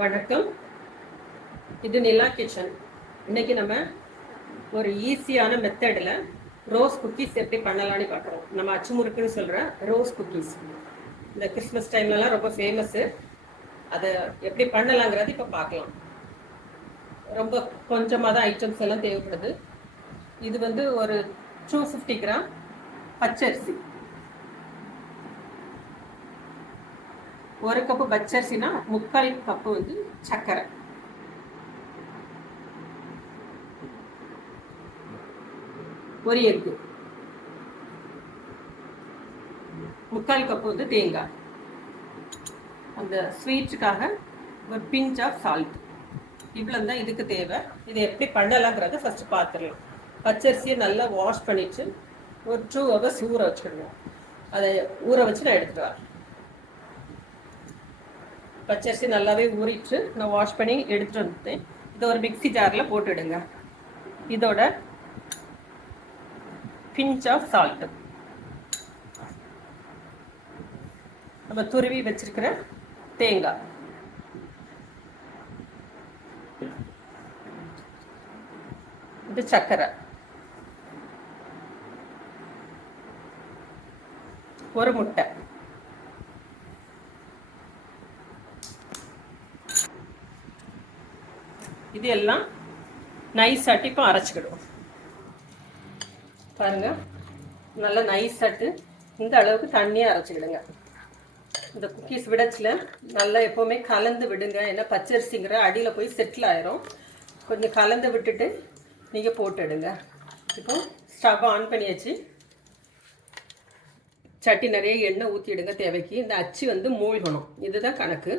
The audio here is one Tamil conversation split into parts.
வணக்கம். இது நிலா கிச்சன். இன்னைக்கு நம்ம ஒரு ஈஸியான மெத்தடில் ரோஸ் குக்கீஸ் எப்படி பண்ணலான்னு பார்க்குறோம். நம்ம அச்சுமுறுக்குன்னு சொல்கிற ரோஸ் குக்கீஸ் இந்த கிறிஸ்மஸ் டைம்லலாம் ரொம்ப ஃபேமஸ்ஸு அதை எப்படி பண்ணலாங்கிறது இப்போ பார்க்கலாம். ரொம்ப கொஞ்சமாக தான் ஐட்டம்ஸ் எல்லாம் தேவைப்படுது. இது வந்து ஒரு டூ ஃபிஃப்டி கிராம் பச்சரிசி. ஒரு கப்பு பச்சரிசினா முக்கால் கப்பு வந்து சர்க்கரை ஒரு எக்கு. முக்கால் கப்பு வந்து தேங்காய். அந்த ஸ்வீட்டுக்காக ஒரு பிஞ்ச் ஆஃப் சால்ட் இவ்வளோ தான் இதுக்கு தேவை. இதை எப்படி பண்ணலாங்கிறத ஃபஸ்ட்டு பார்த்துடலாம் பச்சரிசியை நல்லா வாஷ் பண்ணிட்டு ஒரு டூ ஹவர்ஸ் ஊற வச்சுக்கணும். அதை ஊற வச்சு நான் எடுத்துகிட்டு வரேன். பச்சரிசி நல்லாவே ஊறிட்டு நான் வாஷ் பண்ணி எடுத்துட்டு வந்துட்டேன். இதை ஒரு மிக்ஸி ஜாரில் போட்டுடுங்க. இதோட பிஞ்ச் ஆஃப் சால்ட்டு நம்ம துருவி வச்சிருக்கிற தேங்காய். இது சர்க்கரை ஒரு முட்டை. இது எல்லாம் நைஸ் ஆட்டி இப்போ அரைச்சிக்கிடுவோம். பாருங்க. நல்லா நைஸ் இந்த அளவுக்கு தண்ணியாக அரைச்சிக்கிடுங்க. இந்த குக்கீஸ் விடச்சில் நல்லா எப்போவுமே கலந்து விடுங்க. ஏன்னா பச்சரிசிங்கிற அடியில் போய் செட்டில் ஆயிரும். கொஞ்சம் கலந்து விட்டுட்டு நீங்கள் போட்டுடுங்க. இப்போ ஸ்டவ் ஆன் பண்ணியாச்சு. சட்டி நிறைய எண்ணெய் ஊற்றிடுங்க தேவைக்கு. இந்த அச்சு வந்து மூழ்கணும். இதுதான் கணக்கு.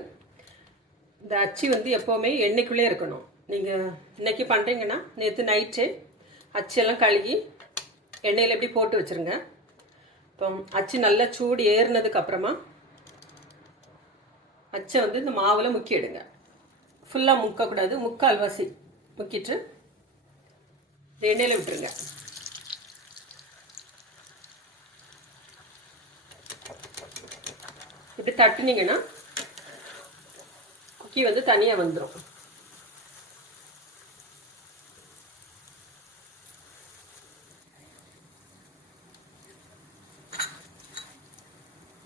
இந்த அச்சு வந்து எப்போவுமே எண்ணெய்க்குள்ளே இருக்கணும். நீங்கள் இன்றைக்கி பண்ணுறீங்கன்னா நேற்று நைட்டு அச்செல்லாம் கழுகி எண்ணெயில் எப்படி போட்டு வச்சுருங்க. இப்போ அச்சு நல்லா சூடு ஏறினதுக்கப்புறமா அச்சை வந்து இந்த மாவில் முக்கிடுங்க ஃபுல்லாக முக்கக்கூடாது முக்கால் வாசி முக்கிட்டு எண்ணெயில் விட்டுருங்க. இப்படி தட்டுனீங்கன்னா குக்கி வந்து தனியாக வந்துடும்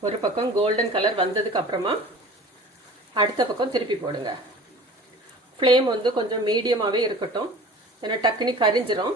ஒரு பக்கம் கோல்டன் கலர் வந்ததுக்கு அப்புறமா அடுத்த பக்கம் திருப்பி போடுங்க. ஃப்ளேம் வந்து கொஞ்சம் மீடியமாகவே இருக்கட்டும். ஏன்னா டக்குனி கரிஞ்சிரும்.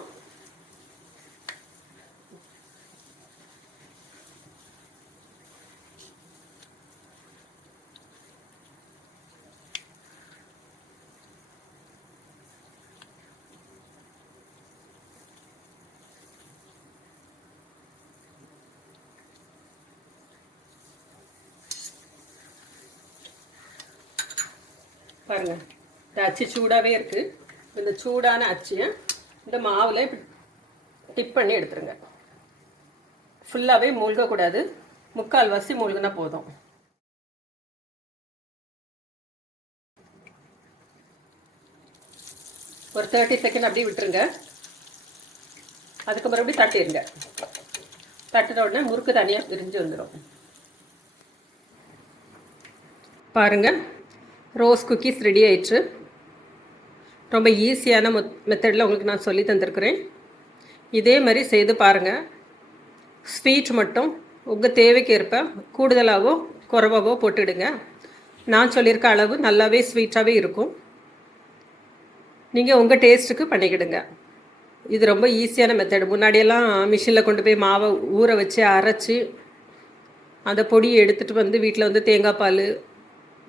பாருங்க. இந்த அச்சு சூடாகவே இருக்குது இந்த சூடான அச்சியை இந்த மாவில் இப்படி டிப் பண்ணி எடுத்துருங்க. ஃபுல்லாகவே மூழ்கக்கூடாது முக்கால் வாசி மூழ்கினா போதும். ஒரு தேர்ட்டி செகண்ட் அப்படியே விட்டுருங்க. அதுக்கு மறுபடியும் தட்டிடுங்க தட்டின உடனே முறுக்கு தனியாக விரிஞ்சு வந்துடும் பாருங்கள் ரோஸ் குக்கீஸ் ரெடி ஆயிடுச்சு ரொம்ப ஈஸியான மெத்தடில் உங்களுக்கு நான் சொல்லி தந்திருக்கிறேன். இதே மாதிரி செய்து பாருங்கள் ஸ்வீட் மட்டும் உங்கள் தேவைக்கேற்ப கூடுதலாகவோ குறைவாகவோ போட்டுடுங்க. நான் சொல்லியிருக்க அளவு நல்லாவே ஸ்வீட்டாகவே இருக்கும். நீங்கள் உங்கள் டேஸ்ட்டுக்கு பண்ணிக்கிடுங்க. இது ரொம்ப ஈஸியான மெத்தடு. முன்னாடியெல்லாம் மிஷினில் கொண்டு போய் மாவை ஊற வச்சு அரைச்சி அந்த பொடியை எடுத்துகிட்டு வந்து வீட்டில் வந்து தேங்காய் பால்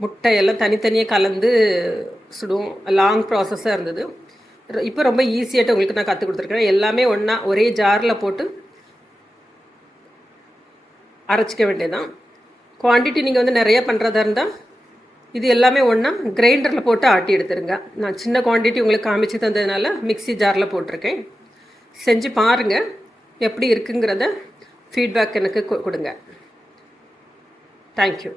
முட்டையெல்லாம் தனித்தனியாக கலந்து சுடுவோம் லாங் ப்ராசஸாக இருந்தது. இப்போ ரொம்ப ஈஸியாகிட்ட உங்களுக்கு நான் கற்றுக் கொடுத்துருக்கேன் எல்லாமே ஒன்றா ஒரே ஜாரில் போட்டு அரைச்சிக்க வேண்டியதான் குவான்டிட்டி நீங்கள் வந்து நிறைய பண்ணுறதா இருந்தால் இது எல்லாமே ஒன்றா கிரைண்டரில் போட்டு ஆட்டி எடுத்துருங்க. நான் சின்ன குவான்டிட்டி உங்களுக்கு காமிச்சு தந்ததுனால மிக்சி ஜாரில் போட்டிருக்கேன். செஞ்சு பாருங்கள் எப்படி இருக்குங்கிறத ஃபீட்பேக் எனக்கு கொடுங்க. தேங்க்யூ